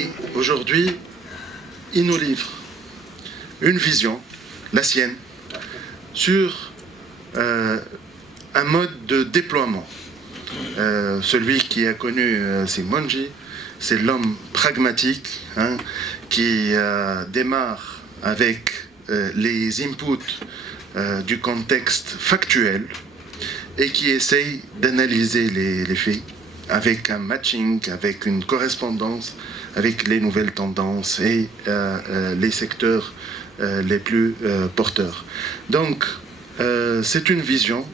Et aujourd'hui, il nous livre une vision, la sienne, sur un mode de déploiement. Celui qui a connu Simonji, c'est l'homme pragmatique qui démarre avec les inputs du contexte factuel et qui essaye d'analyser les faits avec un matching, avec une correspondance avec les nouvelles tendances et les secteurs les plus porteurs. Donc, c'est une vision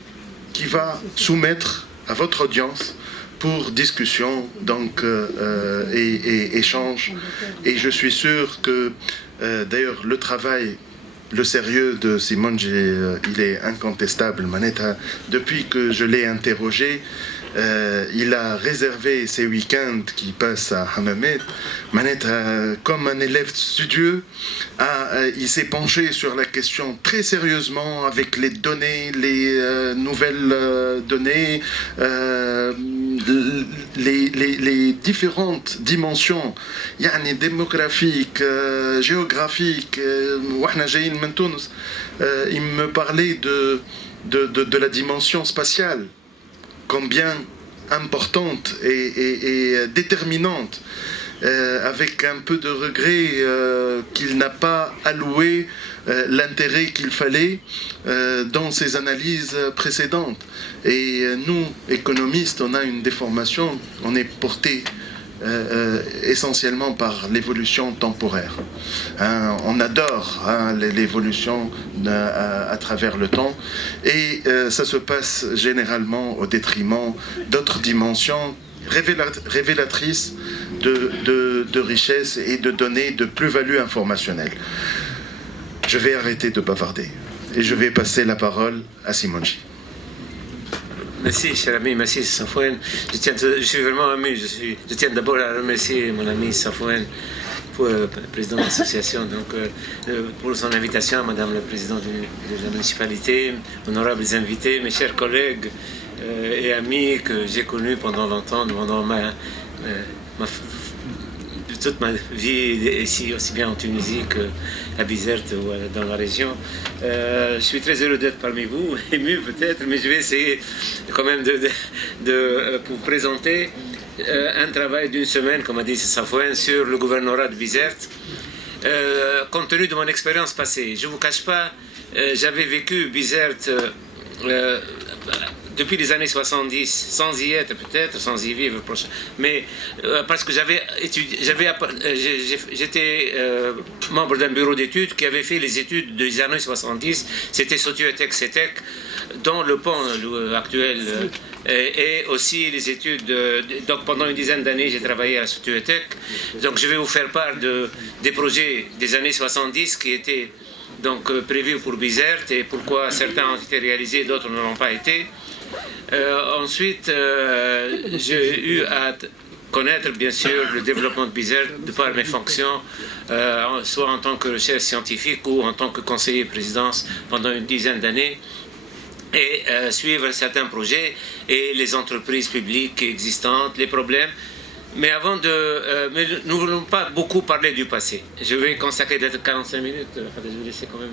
qui va soumettre à votre audience pour discussion donc, et échange. Et je suis sûr que, d'ailleurs, le travail, le sérieux de Simonji, il est incontestable. Manetta, depuis que je l'ai interrogé, il a réservé ses week-ends qui passent à Hammamet. Manetta, comme un élève studieux, il s'est penché sur la question très sérieusement avec les données, les nouvelles données, les différentes dimensions démographiques, géographiques. Il me parlait de la dimension spatiale, combien importante et déterminante, avec un peu de regret qu'il n'a pas alloué l'intérêt qu'il fallait dans ses analyses précédentes. Et nous, économistes, on a une déformation, on est porté essentiellement par l'évolution temporaire. On adore l'évolution à travers le temps et ça se passe généralement au détriment d'autres dimensions révélatrices de richesse et de données de plus-value informationnelle. Je vais arrêter de bavarder et je vais passer la parole à Simonji. Merci, cher ami, merci Safouane. Je suis vraiment ému. Je tiens d'abord à remercier mon ami Safouane, président de l'association, pour son invitation, Madame la Présidente de la municipalité, honorables invités, mes chers collègues et amis que j'ai connus pendant longtemps, pendant toute ma vie ici, aussi bien en Tunisie qu'à Bizerte ou dans la région. Je suis très heureux d'être parmi vous, ému peut-être, mais je vais essayer quand même de vous présenter un travail d'une semaine, comme a dit Safouane, sur le gouvernorat de Bizerte, compte tenu de mon expérience passée. Je ne vous cache pas, j'avais vécu Bizerte depuis les années 70, sans y être peut-être, sans y vivre, mais parce que j'étais membre d'un bureau d'études qui avait fait les études des années 70, c'était Sotuetec-Cetec, dont le pont actuel, et aussi les études, donc pendant une dizaine d'années j'ai travaillé à la Sotuetec, donc je vais vous faire part des projets des années 70 qui étaient donc prévus pour Bizerte et pourquoi certains ont été réalisés, d'autres ne l'ont pas été. Ensuite, j'ai eu à connaître bien sûr le développement de Bizerte de par mes fonctions, soit en tant que recherche scientifique ou en tant que conseiller présidence pendant une dizaine d'années, et suivre certains projets et les entreprises publiques existantes, les problèmes. Mais avant mais nous ne voulons pas beaucoup parler du passé. Je vais consacrer peut-être 45 minutes, je vais laisser quand même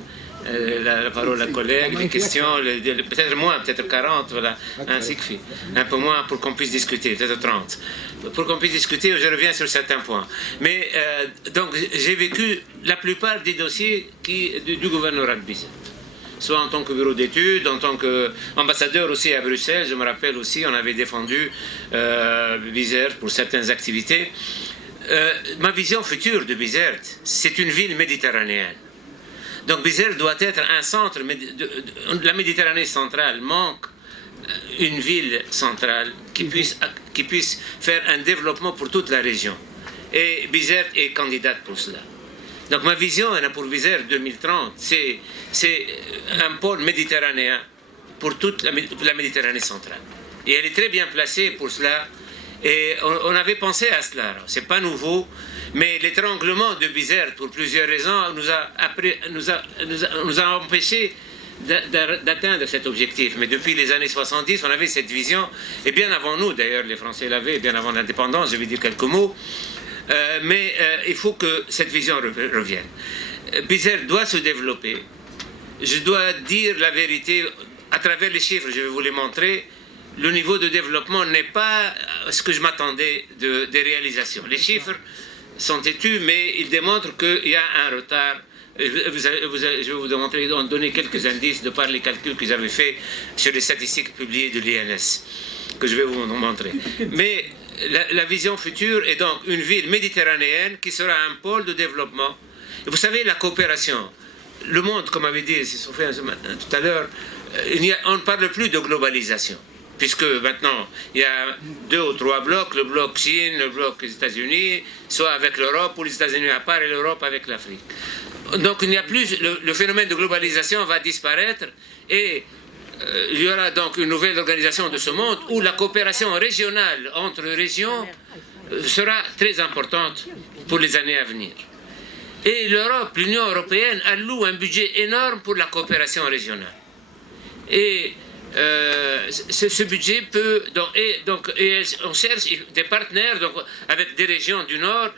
la parole à collègues, les questions, peut-être moins, peut-être 40, voilà, ainsi que fait. Un peu moins pour qu'on puisse discuter, peut-être 30. Pour qu'on puisse discuter, je reviens sur certains points. Mais donc j'ai vécu la plupart des dossiers du gouvernorat de Bizerte. Soit en tant que bureau d'études, en tant qu'ambassadeur aussi à Bruxelles, je me rappelle aussi, on avait défendu Bizerte pour certaines activités. Ma vision future de Bizerte, c'est une ville méditerranéenne. Donc Bizerte doit être un centre, la Méditerranée centrale manque une ville centrale qui puisse faire un développement pour toute la région. Et Bizerte est candidate pour cela. Donc ma vision pour Bizerte 2030, c'est un pôle méditerranéen pour toute la Méditerranée centrale. Et elle est très bien placée pour cela. Et on avait pensé à cela. C'est pas nouveau, mais l'étranglement de Bizerte, pour plusieurs raisons, nous a empêché d'atteindre cet objectif. Mais depuis les années 70, on avait cette vision, et bien avant nous, d'ailleurs, les Français l'avaient, bien avant l'indépendance, je vais dire quelques mots. Mais il faut que cette vision revienne. Bizerte doit se développer. Je dois dire la vérité à travers les chiffres, je vais vous les montrer. Le niveau de développement n'est pas ce que je m'attendais des réalisations. Les chiffres sont têtus, mais ils démontrent qu'il y a un retard. Je vais vous donner quelques indices de par les calculs que j'avais faits sur les statistiques publiées de l'INS, que je vais vous montrer. Mais la vision future est donc une ville méditerranéenne qui sera un pôle de développement. Et vous savez, la coopération, le monde, comme avait dit Sophia tout à l'heure, on ne parle plus de globalisation, puisque maintenant, il y a 2 ou 3 blocs, le bloc Chine, le bloc États-Unis, soit avec l'Europe, ou les États-Unis à part et l'Europe avec l'Afrique. Donc il n'y a plus, le phénomène de globalisation va disparaître et il y aura donc une nouvelle organisation de ce monde où la coopération régionale entre régions sera très importante pour les années à venir. Et l'Europe, l'Union européenne, alloue un budget énorme pour la coopération régionale. Et ce budget peut... on cherche des partenaires avec des régions du Nord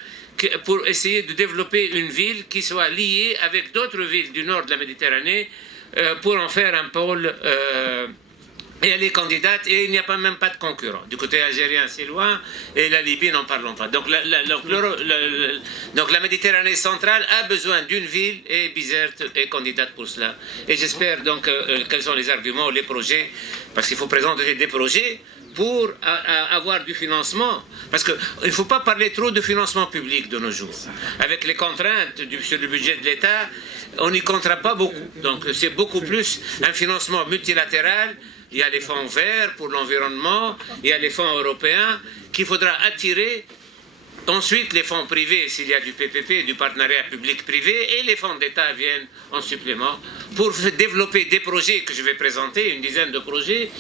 pour essayer de développer une ville qui soit liée avec d'autres villes du nord de la Méditerranée pour en faire un pôle. Et elle est candidate et il n'y a même pas de concurrent. Du côté algérien, c'est loin, et la Libye, n'en parlons pas. Donc la Méditerranée centrale a besoin d'une ville et Bizerte est candidate pour cela. Et j'espère donc quels sont les arguments, les projets, parce qu'il faut présenter des projets pour avoir du financement. Parce qu'il ne faut pas parler trop de financement public de nos jours. Avec les contraintes sur le budget de l'État, on n'y comptera pas beaucoup. Donc c'est beaucoup plus un financement multilatéral. Il y a les fonds verts pour l'environnement, il y a les fonds européens qu'il faudra attirer. Ensuite, les fonds privés, s'il y a du PPP, du partenariat public-privé, et les fonds d'État viennent en supplément pour développer des projets que je vais présenter, une dizaine de projets,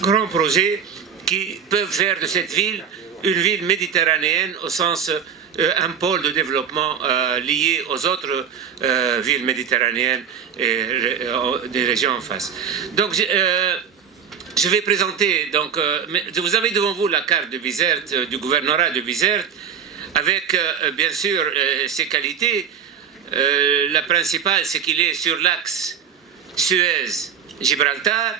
grands projets qui peuvent faire de cette ville une ville méditerranéenne au sens un pôle de développement lié aux autres villes méditerranéennes et des régions en face. Donc je vais présenter, donc, vous avez devant vous la carte de Bizerte, du gouvernorat de Bizerte, avec bien sûr ses qualités. La principale, c'est qu'il est sur l'axe Suez-Gibraltar.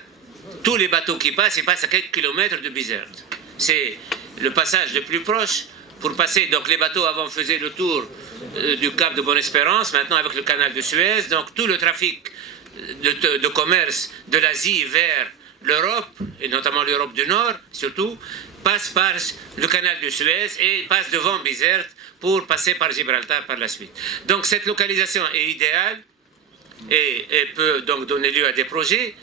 Tous les bateaux qui passent, ils passent à quelques kilomètres de Bizerte. C'est le passage le plus proche pour passer. Donc les bateaux avant faisaient le tour du Cap de Bonne-Espérance, maintenant avec le canal de Suez. Donc tout le trafic de commerce de l'Asie vers l'Europe, et notamment l'Europe du Nord surtout, passe par le canal de Suez et passe devant Bizerte pour passer par Gibraltar par la suite. Donc cette localisation est idéale et peut donc donner lieu à des projets.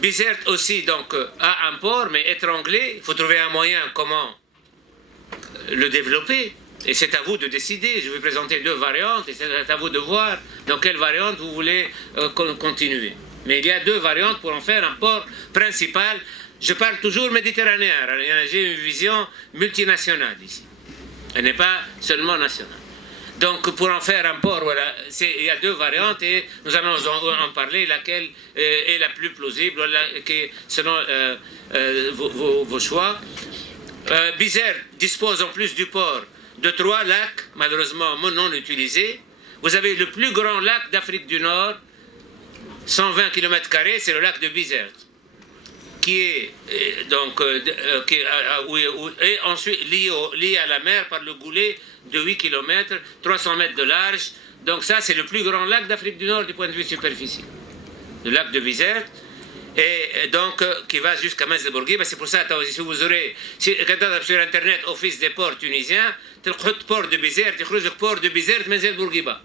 Bizerte aussi donc a un port, mais étranglé. Il faut trouver un moyen comment le développer. Et c'est à vous de décider. Je vais présenter 2 variantes et c'est à vous de voir dans quelle variante vous voulez continuer. Mais il y a 2 variantes pour en faire un port principal. Je parle toujours méditerranéen. J'ai une vision multinationale ici. Elle n'est pas seulement nationale. Donc pour en faire un port, voilà, il y a 2 variantes et nous allons en parler, laquelle est la plus plausible, selon vos choix. Bizerte dispose en plus du port de 3 lacs, malheureusement non utilisés. Vous avez le plus grand lac d'Afrique du Nord, 120 km², c'est le lac de Bizerte, qui est donc et ensuite lié à la mer par le goulet de 8 km, 300 mètres de large. Donc ça, c'est le plus grand lac d'Afrique du Nord du point de vue superficiel. Le lac de Bizerte, et donc qui va jusqu'à Mens el Bourguiba. C'est pour ça, si vous aurez, sur Internet, Office des ports tunisiens, le port de Bizerte, le port de Bizerte, Mens el Bourguiba.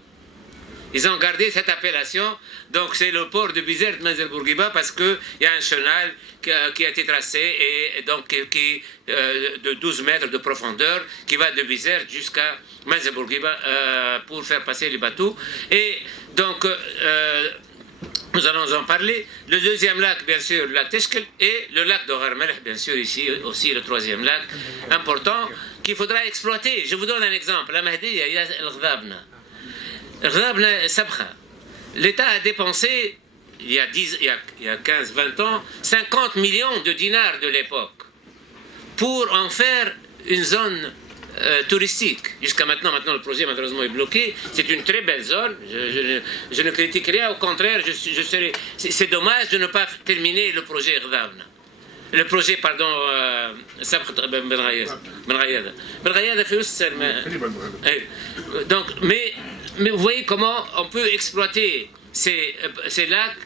Ils ont gardé cette appellation, donc c'est le port de Bizerte, Mens el Bourguiba, parce qu'il y a un chenal qui a été tracé, et donc de 12 mètres de profondeur, qui va de Bizerte jusqu'à Mens el Bourguiba pour faire passer les bateaux. Et donc, nous allons en parler. Le 2e lac, bien sûr, le lac Teshkel, et le lac de Gharmelech, bien sûr, ici aussi le 3e lac, important, qu'il faudra exploiter. Je vous donne un exemple. La Mahdiya, il y a el-Ghadabna. L'État a dépensé, il y a 15-20 ans, 50 millions de dinars de l'époque pour en faire une zone touristique. Jusqu'à maintenant, le projet malheureusement est bloqué. C'est une très belle zone. Je ne critique rien, au contraire, c'est dommage de ne pas terminer le projet Ghadamna. Le projet, pardon, donc, mais vous voyez comment on peut exploiter ces lacs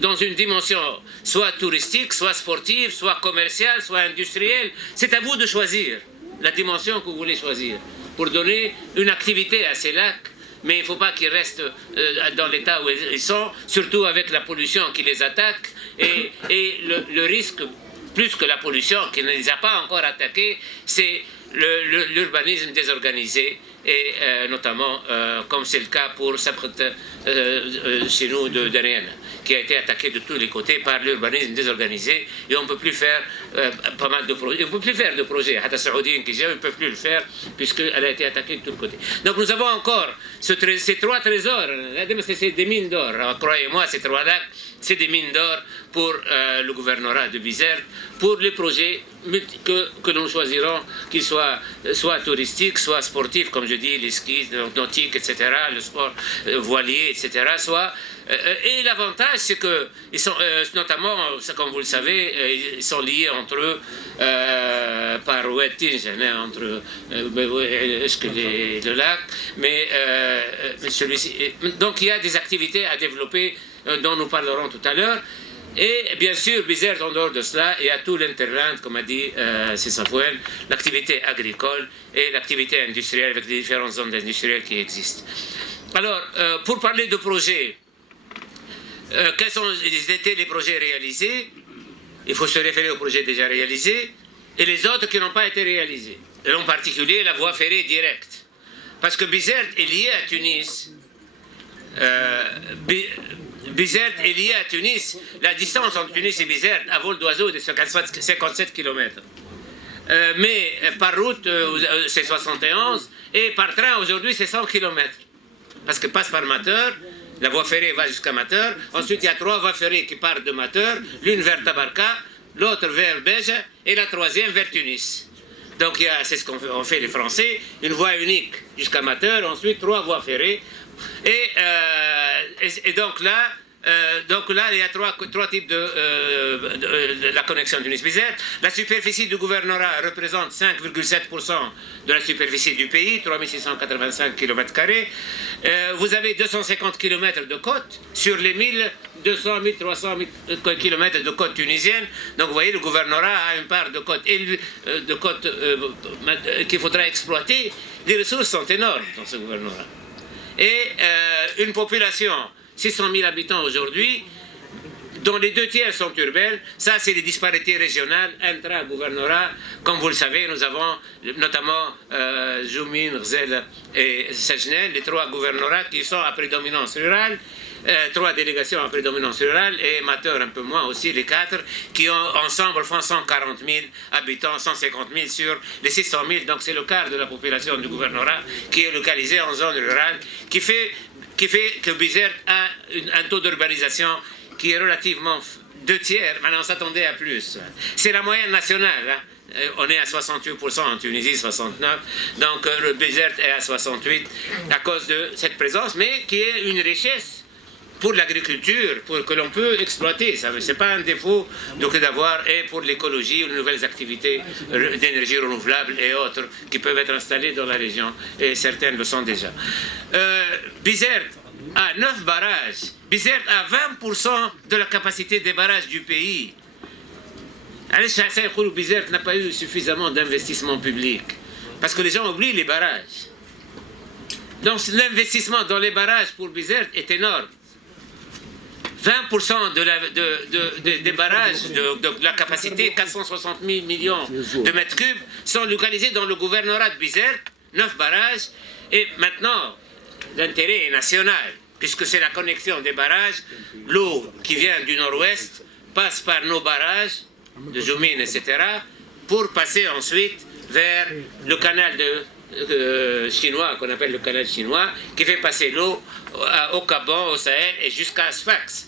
dans une dimension soit touristique, soit sportive, soit commerciale, soit industrielle. C'est à vous de choisir la dimension que vous voulez choisir pour donner une activité à ces lacs. Mais il ne faut pas qu'ils restent dans l'état où ils sont, surtout avec la pollution qui les attaque et le risque, plus que la pollution qui ne les a pas encore attaqués, c'est l'urbanisme désorganisé et notamment comme c'est le cas pour Sabkhat chez nous de Rennes, qui a été attaqué de tous les côtés par l'urbanisme désorganisé et on ne peut plus faire pas mal de projets. On ne peut plus faire de projets. Hatta Saoudien qui ne peut plus le faire puisqu'elle a été attaquée de tous les côtés. Donc nous avons encore ces trois trésors. C'est des mines d'or. Croyez-moi, ces trois lacs, c'est des mines d'or pour le gouvernorat de Bizerte, pour les projets que nous choisirons, qu'ils soient soit touristiques, soit sportifs, comme je dis, les skis nautiques, etc., le sport voilier, etc., soit... et l'avantage, c'est que, ils sont, notamment, comme vous le savez, ils sont liés entre eux par entre le lac, mais celui-ci... Donc il y a des activités à développer dont nous parlerons tout à l'heure. Et bien sûr, Bizerte, en dehors de cela, il y a tout l'interland, comme a dit Sissafouel, l'activité agricole et l'activité industrielle avec les différentes zones industrielles qui existent. Alors, pour parler de projets, quels ont été les projets réalisés? Il faut se référer aux projets déjà réalisés et les autres qui n'ont pas été réalisés. Et en particulier, la voie ferrée directe. Parce que Bizerte est lié à Tunis. Bizerte est lié à Tunis. La distance entre Tunis et Bizerte à vol d'oiseau est de 57 km. Mais par route, c'est 71 et par train, aujourd'hui, c'est 100 km. Parce que passe par Mateur, la voie ferrée va jusqu'à Mateur. Ensuite, il y a trois voies ferrées qui partent de Mateur, l'une vers Tabarka, l'autre vers Béja et la troisième vers Tunis. Donc, c'est ce qu'ont fait les Français, une voie unique jusqu'à Mateur, ensuite trois voies ferrées. Et donc là, il y a trois types de la connexion Tunis-Bizerte. La superficie du gouvernorat représente 5,7% de la superficie du pays, 3685 km². Vous avez 250 km de côte sur les 1200, 1300 km de côte tunisienne. Donc vous voyez, le gouvernorat a une part de côte qu'il faudra exploiter. Les ressources sont énormes dans ce gouvernorat. Et une population, 600 000 habitants aujourd'hui, dont les 2 tiers sont urbaines. Ça, c'est les disparités régionales intra-gouvernorat. Comme vous le savez, nous avons notamment Joumin, Ghzel et Sajnel, les trois gouvernorats qui sont à prédominance rurale, trois délégations à prédominance rurale, et Mateur un peu moins aussi, les 4, qui ensemble font 140 000 habitants, 150 000 sur les 600 000. Donc c'est le quart de la population du gouvernorat qui est localisée en zone rurale, qui fait que Bizerte a un taux d'urbanisation qui est relativement 2 tiers, mais on s'attendait à plus. C'est la moyenne nationale. Hein. On est à 68% en Tunisie, 69%. Donc le Bizerte est à 68% à cause de cette présence, mais qui est une richesse pour l'agriculture, que l'on peut exploiter. Ce n'est pas un défaut d'avoir, et pour l'écologie ou les nouvelles activités d'énergie renouvelable et autres qui peuvent être installées dans la région, et certaines le sont déjà. Bizerte a 9 barrages. Bizerte a 20% de la capacité des barrages du pays. Bizerte n'a pas eu suffisamment d'investissement public. Parce que les gens oublient les barrages. Donc l'investissement dans les barrages pour Bizerte est énorme. 20% des barrages de la capacité, 460 000 millions de mètres cubes, sont localisés dans le gouvernorat de Bizerte, 9 barrages, et maintenant, l'intérêt est national, puisque c'est la connexion des barrages. L'eau qui vient du nord-ouest passe par nos barrages, de Joumin, etc., pour passer ensuite vers le canal chinois, qu'on appelle le canal chinois, qui fait passer l'eau au Gabon, au Sahel et jusqu'à Sfax.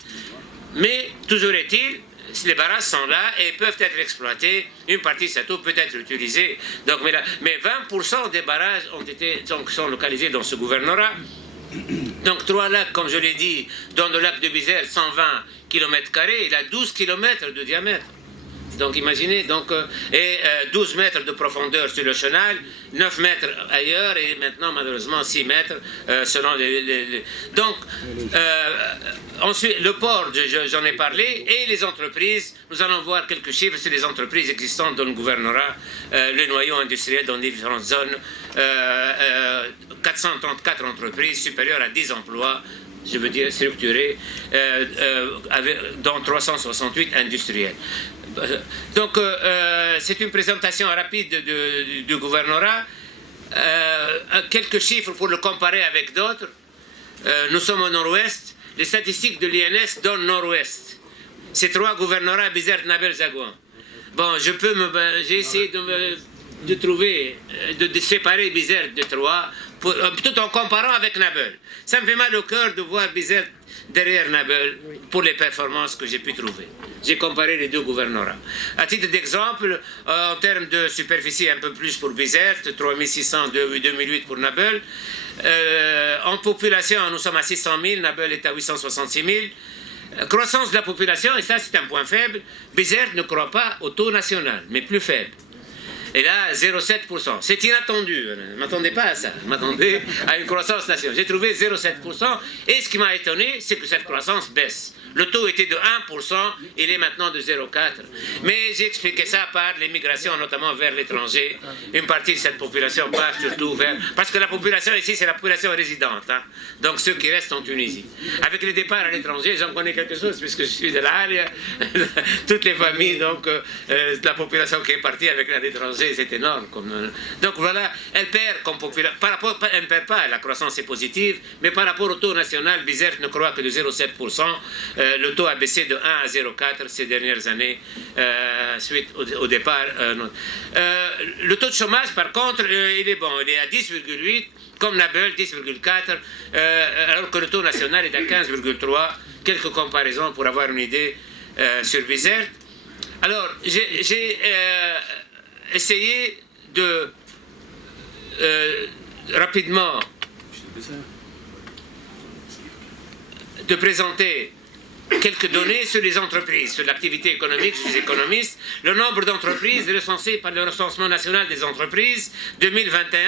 Mais toujours est-il, les barrages sont là et peuvent être exploités. Une partie de cette eau peut être utilisée. Donc, mais 20% des barrages sont localisés dans ce gouvernorat. Donc 3 lacs, comme je l'ai dit, dont le lac de Bizerte, 120 km², il a 12 km de diamètre. Donc imaginez, 12 mètres de profondeur sur le chenal, 9 mètres ailleurs et maintenant malheureusement 6 mètres selon les... Donc ensuite le port, j'en ai parlé, et les entreprises, nous allons voir quelques chiffres sur les entreprises existantes dans le gouvernorat, le noyau industriel dans différentes zones, 434 entreprises supérieures à 10 emplois, je veux dire structurées, dont 368 industriels. Donc, c'est une présentation rapide du gouvernorat. Quelques chiffres pour le comparer avec d'autres. Nous sommes au nord-ouest. Les statistiques de l'INS donnent nord-ouest. C'est 3 gouvernorats, Bizerte, Nabel, Zagouan. Bon, j'ai essayé de trouver, de séparer Bizerte de 3, tout en comparant avec Nabel. Ça me fait mal au cœur de voir Bizerte derrière Nabel pour les performances que j'ai pu trouver. J'ai comparé les 2 gouvernorats. À titre d'exemple, en termes de superficie, un peu plus pour Bizerte, 3600, 2008 pour Nabel. En population, nous sommes à 600 000, Nabel est à 866 000. Croissance de la population, et ça c'est un point faible, Bizerte ne croît pas au taux national, mais plus faible. Et là, 0,7%. C'est inattendu. Je ne m'attendais pas à ça. Je m'attendais à une croissance nationale. J'ai trouvé 0,7%. Et ce qui m'a étonné, c'est que cette croissance baisse. Le taux était de 1%, il est maintenant de 0,4%. Mais j'ai expliqué ça par l'émigration, notamment vers l'étranger. Une partie de cette population part surtout vers... Parce que la population ici, c'est la population résidente. Hein. Donc ceux qui restent en Tunisie. Avec les départs à l'étranger, j'en connais quelque chose, puisque je suis de l'ARIA. Toutes les familles, donc la population qui est partie avec l'étranger, c'est énorme. Donc voilà, elle perd comme population. Elle ne perd pas, la croissance est positive, mais par rapport au taux national, Bizerte ne croît que de 0,7%. Le taux a baissé de 1 à 0,4 ces dernières années, suite au départ. Le taux de chômage, par contre, il est bon. Il est à 10,8, comme Nabel, 10,4, alors que le taux national est à 15,3. Quelques comparaisons pour avoir une idée sur Bizerte. Alors, j'ai essayé de rapidement de présenter quelques données sur les entreprises, sur l'activité économique. Je suis économiste. Le nombre d'entreprises recensées par le recensement national des entreprises 2021.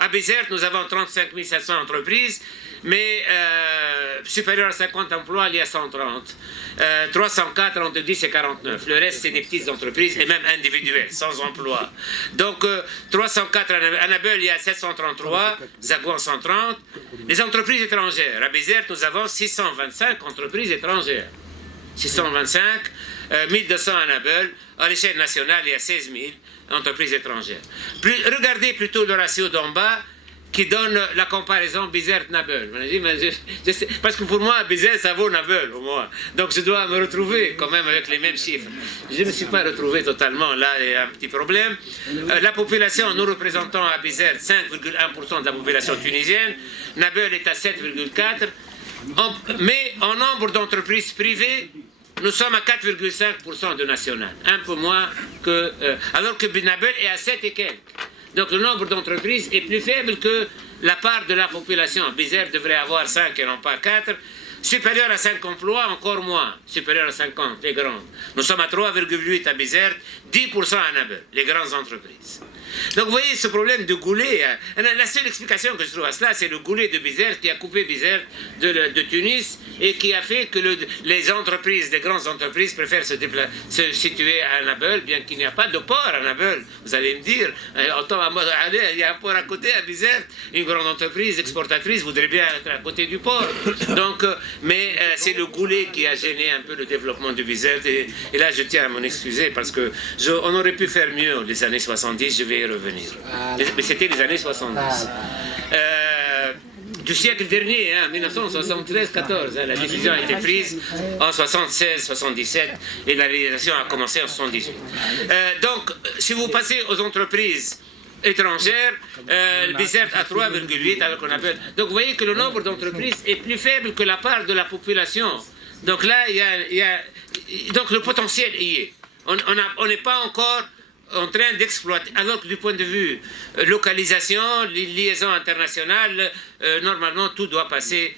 À Bizerte, nous avons 35 700 entreprises, mais supérieur à 50 emplois, il y a 130. 304 entre 10 et 49. Le reste, c'est des petites entreprises et même individuelles, sans emploi. Donc, 304 à Nabel, il y a 733, Zagouan 130. Les entreprises étrangères. À Bizerte, nous avons 625 entreprises étrangères. 625, 1200 à Nabel. À l'échelle nationale, il y a 16 000 entreprises étrangères. Regardez plutôt le ratio d'en bas, qui donne la comparaison Bizerte-Nabel. Parce que pour moi, Bizerte, ça vaut Nabel, au moins. Donc je dois me retrouver quand même avec les mêmes chiffres. Je ne me suis pas retrouvé totalement, là, il y a un petit problème. La population, nous représentons à Bizerte 5,1% de la population tunisienne. Nabel est à 7,4%. Mais en nombre d'entreprises privées, nous sommes à 4,5% de national. Un peu moins que... alors que Nabel est à 7 et quelques. Donc le nombre d'entreprises est plus faible que la part de la population. Bizerte devrait avoir 5 et non pas 4. Supérieur à 5 emplois, encore moins. Supérieur à 50, les grandes. Nous sommes à 3,8 à Bizerte, 10% à Nabel, les grandes entreprises. Donc vous voyez ce problème de goulet. La seule explication que je trouve à cela, c'est le goulet de Bizerte qui a coupé Bizerte de Tunis et qui a fait que les entreprises, les grandes entreprises préfèrent se situer à Nabel, bien qu'il n'y a pas de port à Nabel. Vous allez me dire, il y a un port à côté à Bizerte. Une grande entreprise exportatrice voudrait bien être à côté du port. Donc, mais c'est le goulet qui a gêné un peu le développement de Bizerte. Et là, je tiens à m'en excuser parce que on aurait pu faire mieux les années 70. Je vais y revenir. Mais c'était les années 70. Du siècle dernier, 1973-14, la décision a été prise en 76-77 et la réalisation a commencé en 78. Donc, si vous passez aux entreprises étrangères, Bizerte à 3,8 alors qu'on appelle... Donc vous voyez que le nombre d'entreprises est plus faible que la part de la population Donc là, donc le potentiel y est. On n'est pas encore en train d'exploiter, alors que du point de vue localisation, liaison internationale, normalement tout doit passer,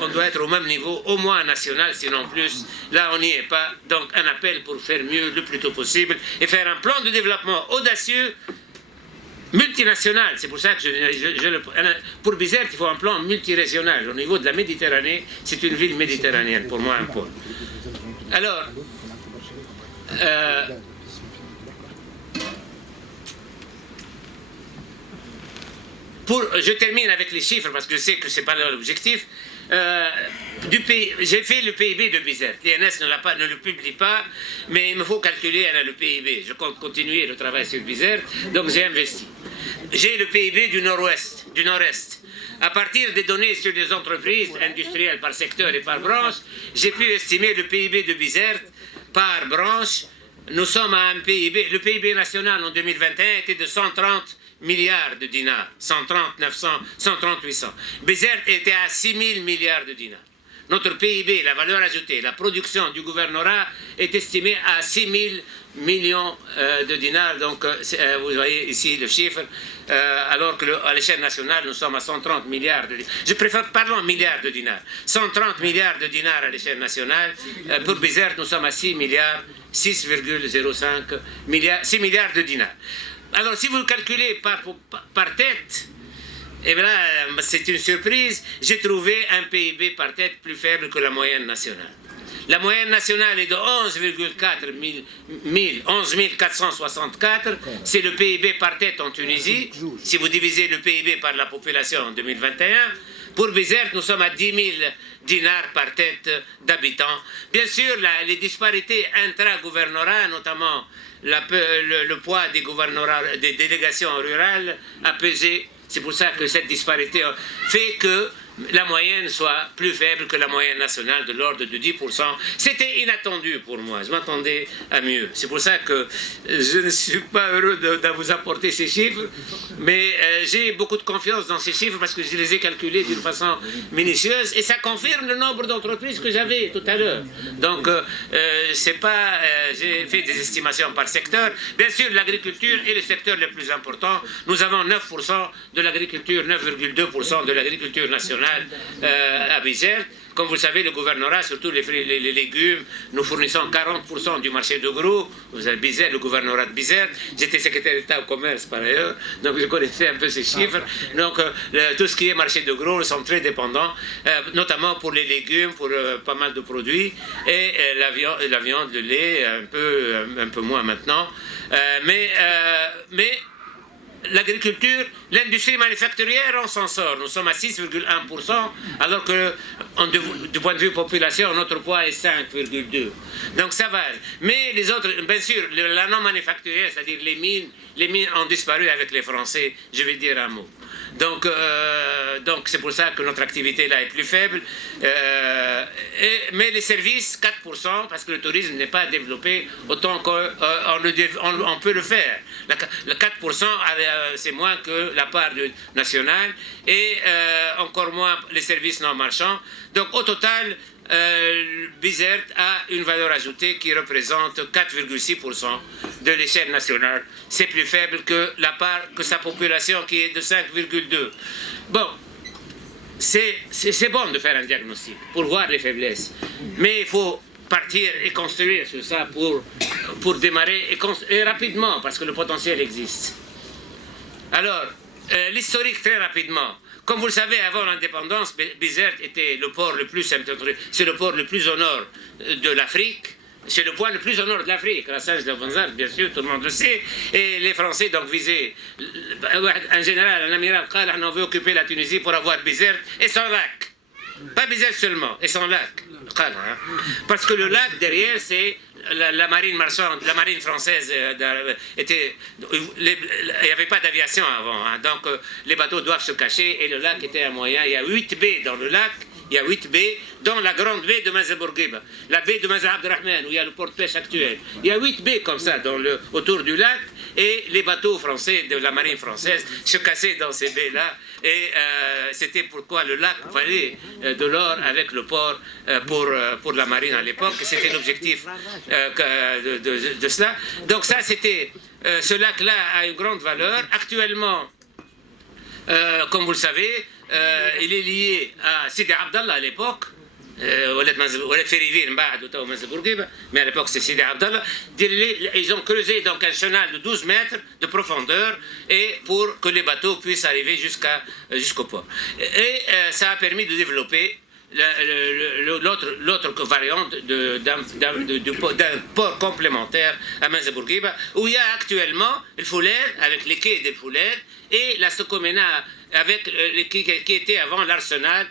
on doit être au même niveau, au moins national, sinon plus. Là, on n'y est pas. Donc un appel pour faire mieux le plus tôt possible et faire un plan de développement audacieux, multinational. C'est pour ça que pour Bizerte, il faut un plan multirégional. Au niveau de la Méditerranée, c'est une ville méditerranéenne, pour moi un pôle. Alors, je termine avec les chiffres parce que je sais que ce n'est pas l'objectif. J'ai fait le PIB de Bizerte. L'INS ne le publie pas, mais il me faut calculer le PIB. Je compte continuer le travail sur Bizerte, donc j'ai investi. J'ai le PIB du Nord-Ouest, du Nord-Est. À partir des données sur les entreprises industrielles par secteur et par branche, j'ai pu estimer le PIB de Bizerte par branche. Nous sommes à un PIB, le PIB national en 2021 était de 130 milliards de dinars, 130 900, 130 800. Bizerte était à 6 000 milliards de dinars. Notre PIB, la valeur ajoutée, la production du gouvernorat est estimée à 6 000 millions de dinars. Donc, vous voyez ici le chiffre, alors qu'à l'échelle nationale, nous sommes à 130 milliards de dinars. Je préfère, parlons milliards de dinars. 130 milliards de dinars à l'échelle nationale. Pour Bizerte, nous sommes à 6 milliards, 6,05 milliards, 6 milliards de dinars. Alors, si vous calculez par tête, et bien là, c'est une surprise, j'ai trouvé un PIB par tête plus faible que la moyenne nationale. La moyenne nationale est de 11 464, c'est le PIB par tête en Tunisie. Si vous divisez le PIB par la population en 2021, pour Bizerte, nous sommes à 10 000 dinars par tête d'habitants. Bien sûr, les disparités intra-gouvernorats, notamment le poids des délégations rurales, a pesé. C'est pour ça que cette disparité fait que la moyenne soit plus faible que la moyenne nationale de l'ordre de 10%. C'était inattendu pour moi, je m'attendais à mieux. C'est pour ça que je ne suis pas heureux de vous apporter ces chiffres, mais j'ai beaucoup de confiance dans ces chiffres parce que je les ai calculés d'une façon minutieuse et ça confirme le nombre d'entreprises que j'avais tout à l'heure. Donc, c'est pas... j'ai fait des estimations par secteur. Bien sûr, l'agriculture est le secteur le plus important. Nous avons 9% de l'agriculture, 9,2% de l'agriculture nationale à Bizerte. Comme vous le savez, le gouvernorat, surtout les légumes, nous fournissons 40% du marché de gros. Vous avez Bizerte, le gouvernorat de Bizerte. J'étais secrétaire d'État au commerce par ailleurs, donc je connaissais un peu ces chiffres. Donc tout ce qui est marché de gros, nous sommes très dépendants, notamment pour les légumes, pour pas mal de produits, et la viande, le lait, un peu moins maintenant. Mais l'agriculture, l'industrie manufacturière, on s'en sort. Nous sommes à 6,1%, alors que du point de vue population, notre poids est 5,2%. Donc ça va. Mais les autres, bien sûr, la non manufacturière, c'est-à-dire les mines ont disparu avec les Français, je vais dire un mot. Donc c'est pour ça que notre activité là est plus faible. Mais les services, 4%, parce que le tourisme n'est pas développé autant qu'on peut le faire. Le 4%, c'est moins que la part nationale et encore moins les services non marchands. Donc au total, Bizerte a une valeur ajoutée qui représente 4,6% de l'échelle nationale. C'est plus faible que sa population qui est de 5,2%. Bon, c'est bon de faire un diagnostic pour voir les faiblesses, mais il faut partir et construire sur ça pour démarrer et rapidement parce que le potentiel existe. Alors, l'historique très rapidement. Comme vous le savez, avant l'indépendance, Bizerte était le port le plus septentrional, c'est le port le plus au nord de l'Afrique. C'est le point le plus au nord de l'Afrique, la Singe de Vanzar, bien sûr, tout le monde le sait. Et les Français donc visaient, un général, un amiral, on veut occuper la Tunisie pour avoir Bizerte et son lac. Pas Bizerte seulement, et son lac. Parce que le lac derrière, c'est la marine marchande, la marine française était... Il n'y avait pas d'aviation avant, hein, donc les bateaux doivent se cacher et le lac était un moyen. Il y a 8 baies dans le lac. Il y a 8 baies, dont la grande baie de Mazar Bourguiba, la baie de Mazar Abdelrahman, où il y a le port-pêche actuel. Il y a 8 baies comme ça autour du lac, et les bateaux français de la marine française se cassaient dans ces baies-là. Et c'était pourquoi le lac valait de l'or avec le port pour la marine à l'époque. C'était l'objectif de cela. Donc ça, c'était... ce lac-là a une grande valeur. Actuellement, comme vous le savez, il est lié à Sidi Abdallah à l'époque. Mais à l'époque c'était Sidi Abdallah. Ils ont creusé donc un chenal de 12 mètres de profondeur et pour que les bateaux puissent arriver jusqu'au port. Et ça a permis de développer l'autre variante d'un port complémentaire à Mazar Bourguiba, où il y a actuellement le Foulair avec les quais des Foulair et la Sokomena avec qui était avant l'arsenal,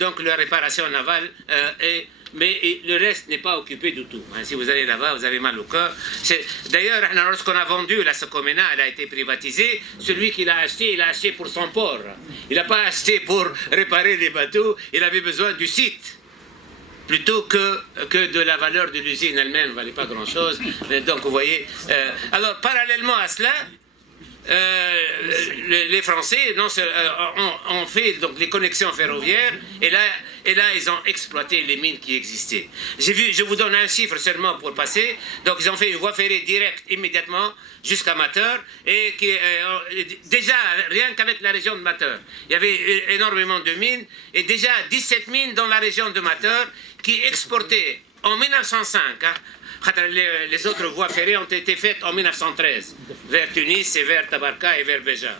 donc la réparation navale, mais le reste n'est pas occupé du tout. Si vous allez là-bas, vous avez mal au cœur. D'ailleurs, lorsqu'on a vendu la Sokomena, elle a été privatisée. Celui qui l'a acheté, il l'a acheté pour son port. Il n'a pas acheté pour réparer les bateaux. Il avait besoin du site, plutôt que de la valeur de l'usine elle-même. Ne valait pas grand-chose. Donc, vous voyez. Alors, parallèlement à cela, les Français ont fait donc les connexions ferroviaires et là ils ont exploité les mines qui existaient. Je vous donne un chiffre seulement pour passer. Donc ils ont fait une voie ferrée directe immédiatement jusqu'à Mateur et déjà rien qu'avec la région de Mateur, il y avait énormément de mines et déjà 17 mines dans la région de Mateur qui exportaient en 1905. Les autres voies ferrées ont été faites en 1913, vers Tunis et vers Tabarka et vers Béja.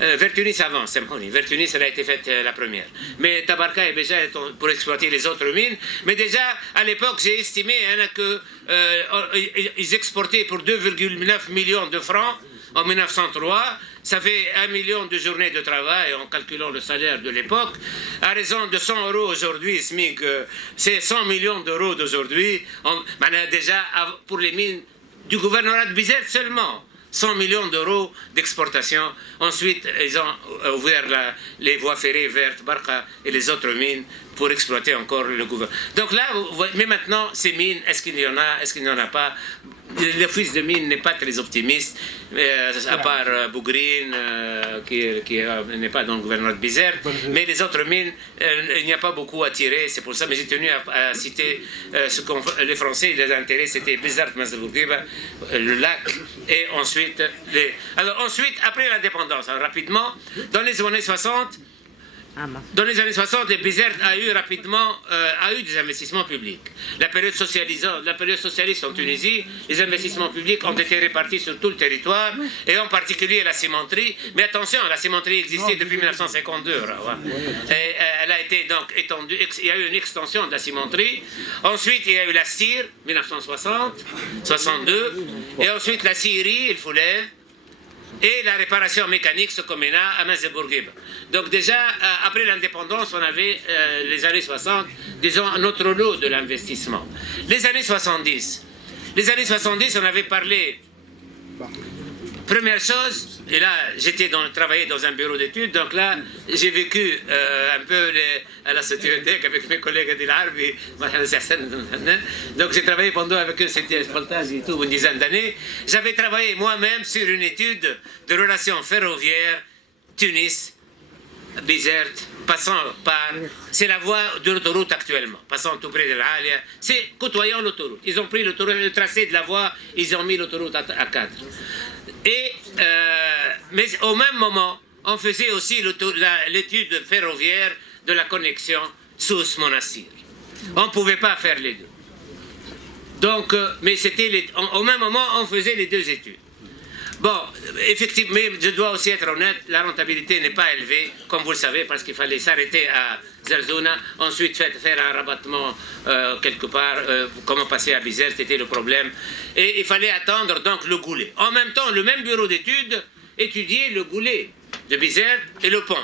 Vers Tunis avant, vers Tunis elle a été faite la première. Mais Tabarka et Béja pour exploiter les autres mines. Mais déjà, à l'époque, j'ai estimé qu'ils exportaient pour 2,9 millions de francs en 1903. Ça fait 1 million de journées de travail en calculant le salaire de l'époque. À raison de 100 € aujourd'hui, SMIC, c'est 100 millions d'euros d'aujourd'hui. Déjà, pour les mines du gouvernorat de Bizerte seulement, 100 millions d'euros d'exportation. Ensuite, ils ont ouvert les voies ferrées vers Barqa et les autres mines pour exploiter encore le gouvernement. Donc là, mais maintenant, ces mines, est-ce qu'il y en a, est-ce qu'il n'y en a pas? L'office de mine n'est pas très optimiste, à part Bougrine, qui n'est pas dans le gouvernement de Bizerte. Mais les autres mines, il n'y a pas beaucoup à tirer. C'est pour ça, mais j'ai tenu à citer ce que les Français, les intérêts, c'était Bizerte, Mazar Bourguiba, le lac, et ensuite Alors ensuite, après l'indépendance, rapidement, dans les années 60, les Bizerte a eu rapidement des investissements publics. La période socialiste en Tunisie, les investissements publics ont été répartis sur tout le territoire, et en particulier la cimenterie. Mais attention, la cimenterie existait depuis 1952. Et elle a été donc étendue, il y a eu une extension de la cimenterie. Ensuite, il y a eu la cire, 1960, 62, et ensuite la scierie, il faut lève, et la réparation mécanique Sokomena à Mazar Bourguiba. Donc déjà, après l'indépendance, on avait les années 60, disons, notre lot de l'investissement. Les années 70, on avait parlé, première chose, et là, travaillé dans un bureau d'études, donc là, j'ai vécu un peu à la Sotuyothèque avec mes collègues de l'Arbi, donc j'ai travaillé avec eux, c'était une dizaine d'années. J'avais travaillé moi-même sur une étude de relations ferroviaires Tunis, Bizerte, passant par... C'est la voie de l'autoroute actuellement, passant tout près de l'Alia, c'est côtoyant l'autoroute. Ils ont pris le tracé de la voie, ils ont mis l'autoroute à 4. Mais au même moment, on faisait aussi l'étude ferroviaire de la connexion Sousse-Monastir. On ne pouvait pas faire les deux. Donc, mais au même moment, on faisait les deux études. Bon, effectivement, mais je dois aussi être honnête, la rentabilité n'est pas élevée, comme vous le savez, parce qu'il fallait s'arrêter à Zerzouna, ensuite faire un rabattement quelque part, comment passer à Bizerte, c'était le problème. Et il fallait attendre donc le Goulet. En même temps, le même bureau d'études étudiait le Goulet de Bizerte et le pont.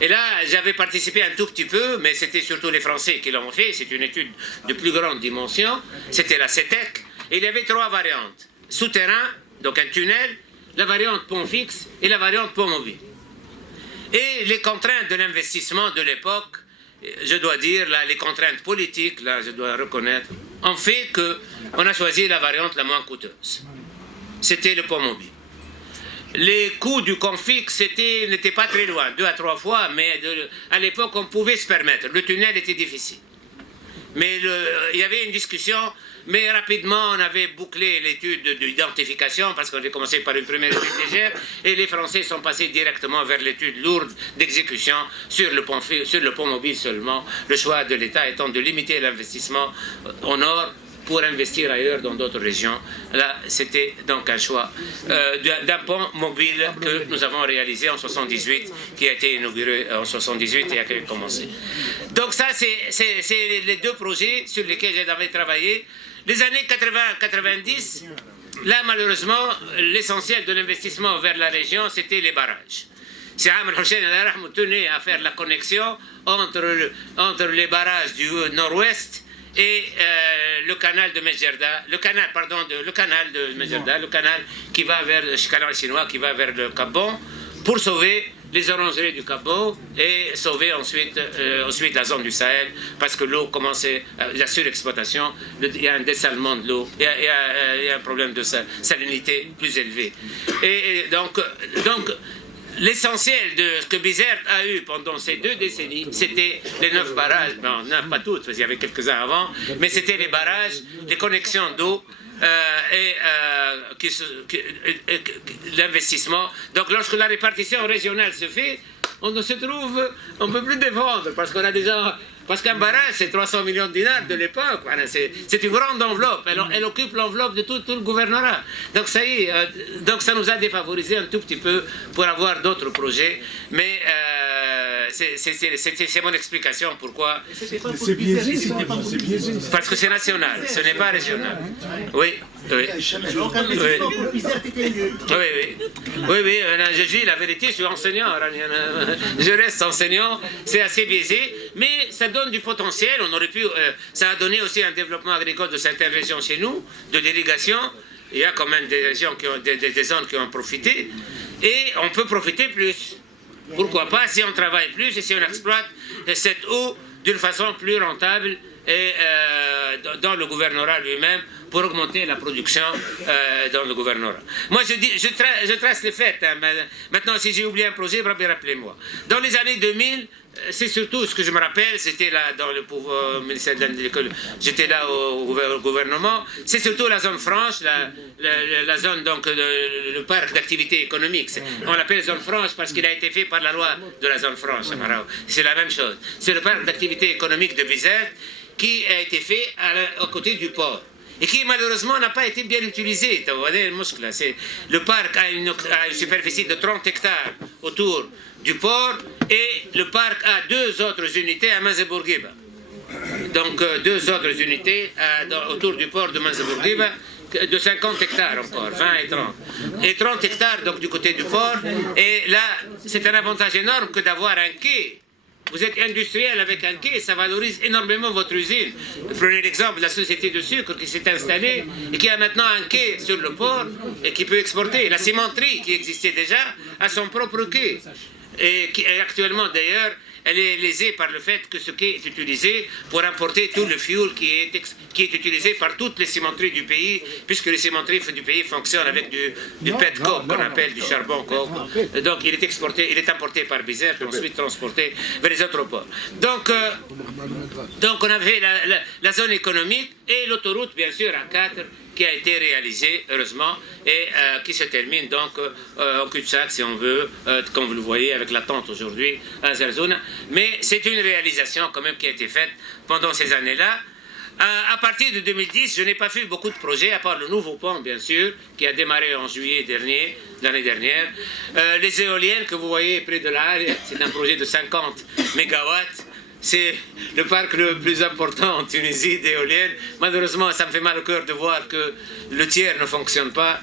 Et là, j'avais participé un tout petit peu, mais c'était surtout les Français qui l'ont fait, c'est une étude de plus grande dimension, c'était la CETEC, et il y avait 3 variantes. Souterrain, donc un tunnel, la variante pont fixe et la variante pont mobile. Et les contraintes de l'investissement de l'époque je dois dire, là, les contraintes politiques, là, je dois reconnaître, ont fait qu'on a choisi la variante la moins coûteuse. C'était le pont mobile. Les coûts du config n'étaient pas très loin, 2 à 3 fois, mais à l'époque, on pouvait se permettre. Le tunnel était difficile. Mais il y avait une discussion, mais rapidement, on avait bouclé l'étude d'identification, parce qu'on avait commencé par une première étude légère, et les Français sont passés directement vers l'étude lourde d'exécution sur le pont mobile seulement, le choix de l'État étant de limiter l'investissement au nord, pour investir ailleurs dans d'autres régions. Là, c'était donc un choix d'un pont mobile que nous avons réalisé en 78, qui a été inauguré en 78 et a commencé. Donc ça, c'est les deux projets sur lesquels j'avais travaillé. Les années 80-90, là, malheureusement, l'essentiel de l'investissement vers la région, c'était les barrages. C'est Ahmed Hussein El-Arham tenait à faire la connexion entre les barrages du nord-ouest et le canal de Medjerda, le canal qui va vers le canal chinois, qui va vers le Cap-Bon, pour sauver les orangeries du Cap-Bon et sauver ensuite la zone du Sahel, parce que l'eau commençait, la surexploitation, il y a un dessalement de l'eau, il y a un problème de salinité plus élevé. Et donc l'essentiel de ce que Bizerte a eu pendant ces 2 décennies, c'était les 9 barrages, non, pas toutes, parce qu'il y avait quelques-uns avant, mais c'était les barrages, les connexions d'eau et l'investissement. Donc lorsque la répartition régionale se fait, on ne peut plus défendre, parce qu'on a déjà... Parce qu'un barrage, c'est 300 millions de dinars de l'époque. Voilà, c'est une grande enveloppe. Elle occupe l'enveloppe de tout le gouvernorat. Donc ça y est, donc ça nous a défavorisé un tout petit peu pour avoir d'autres projets. Mais c'est mon explication pourquoi. C'est biaisé, Parce que c'est national, ce n'est pas régional. Oui. Oui. Oui, je dis la vérité, je suis enseignant, je reste enseignant, c'est assez biaisé, mais ça donne du potentiel. On aurait pu, ça a donné aussi un développement agricole de certaines régions chez nous, de l'irrigation. Il y a quand même des régions des zones qui ont profité, et on peut profiter plus. Pourquoi pas, si on travaille plus et si on exploite cette eau d'une façon plus rentable et dans le gouvernorat lui-même, pour augmenter la production dans le gouvernorat. Moi, je trace les faits. Hein. Maintenant, si j'ai oublié un projet, rappelez-moi. Dans les années 2000, c'est surtout ce que je me rappelle, c'était là dans le ministère de l'école, j'étais là au gouvernement, c'est surtout la zone franche, la zone, donc, le parc d'activité économique. On l'appelle zone franche parce qu'il a été fait par la loi de la zone franche. C'est la même chose. C'est le parc d'activité économique de Bizerte qui a été fait à côté du port, et qui malheureusement n'a pas été bien utilisé. Le parc a une superficie de 30 hectares autour du port, et le parc a 2 autres unités à Manzebourguiba. Donc 2 autres unités autour du port de Manzebourguiba, de 50 hectares encore, 20 et 30. Et 30 hectares donc du côté du port, et là c'est un avantage énorme que d'avoir un quai. Vous êtes industriel avec un quai, ça valorise énormément votre usine. Prenez l'exemple de la société de sucre qui s'est installée et qui a maintenant un quai sur le port et qui peut exporter. La cimenterie qui existait déjà a son propre quai. Et qui actuellement d'ailleurs, elle est lésée par le fait que ce quai est utilisé pour importer tout le fioul qui est utilisé par toutes les cimenteries du pays, puisque les cimenteries du pays fonctionnent avec du pet coke, qu'on appelle du charbon coke. Donc il est importé par Bizerte et ensuite transporté vers les autres ports. Donc on avait la zone économique et l'autoroute, bien sûr, A4, qui a été réalisée, heureusement, et qui se termine donc en cul-de-sac, si on veut, comme vous le voyez avec la tente aujourd'hui à Zerzuna. Mais c'est une réalisation quand même qui a été faite pendant ces années-là. À partir de 2010, je n'ai pas fait beaucoup de projets, à part le nouveau pont, bien sûr, qui a démarré en juillet dernier, l'année dernière. Les éoliennes que vous voyez près de là, c'est un projet de 50 mégawatts. C'est le parc le plus important en Tunisie d'éoliennes. Malheureusement, ça me fait mal au cœur de voir que le tiers ne fonctionne pas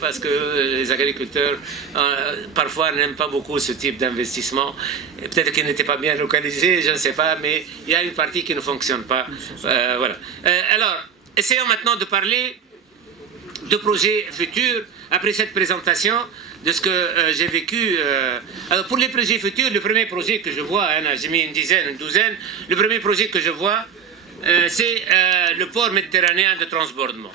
parce que les agriculteurs parfois n'aiment pas beaucoup ce type d'investissement. Peut-être qu'il n'était pas bien localisé, je ne sais pas, mais il y a une partie qui ne fonctionne pas. Voilà. Alors, essayons maintenant de parler de projets futurs après cette présentation de ce que j'ai vécu. Alors pour les projets futurs, le premier projet que je vois, hein, j'ai mis une douzaine, le premier projet que je vois, c'est le port méditerranéen de transbordement.